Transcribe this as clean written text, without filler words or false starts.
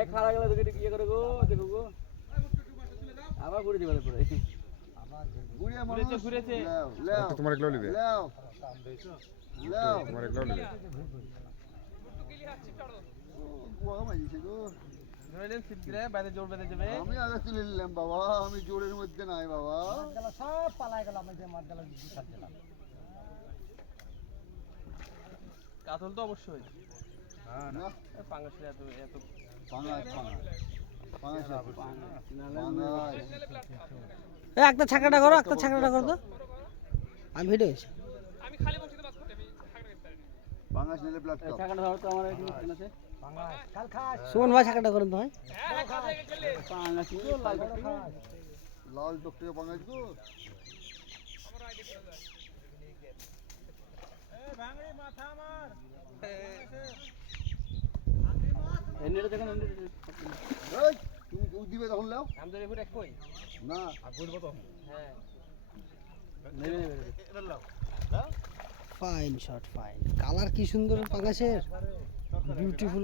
এক খাড়া গেলে তোকে ইয়ে করে গো দেখো গো আবার ঘুরে দিবে পরে ঘুরেছে তোমার এগুলো নিবে তোমার এগুলো নিবে আমি আগে তুলে নিলাম বাবা, আমি জোরের মধ্যে নাই বাবা। সব পালাই গেল আমি যে মাছগুলো দিলাম। কাতল তো অবশ্যই না পাঙ্গাসের এত এত পাঙাশ একটা ছাকড়াটা করো, একটা ছাকড়াটা করো তো। আমি ভিডিও হয়েছি। পাঙাশ নিলে ব্লাড কাপ। ছাকাটা ধরো তো আমার এখানে আছে সুমন ভাই ছাকড়াটা করুন তো ভাই। পাঙ্গাস তো লাল টকটকে লাল টকটকে পাঙাশ গো। এন্ডেটা দেখেন এন্ডে এই তুমি দুধ দিবে তখন লাও আমাদের এগুলো এক কই না হ্যাঁ নেবে নেবে এটা লাও ফাইন শট ফাইন। কালার কি সুন্দর পাঙ্গাসের, বিউটিফুল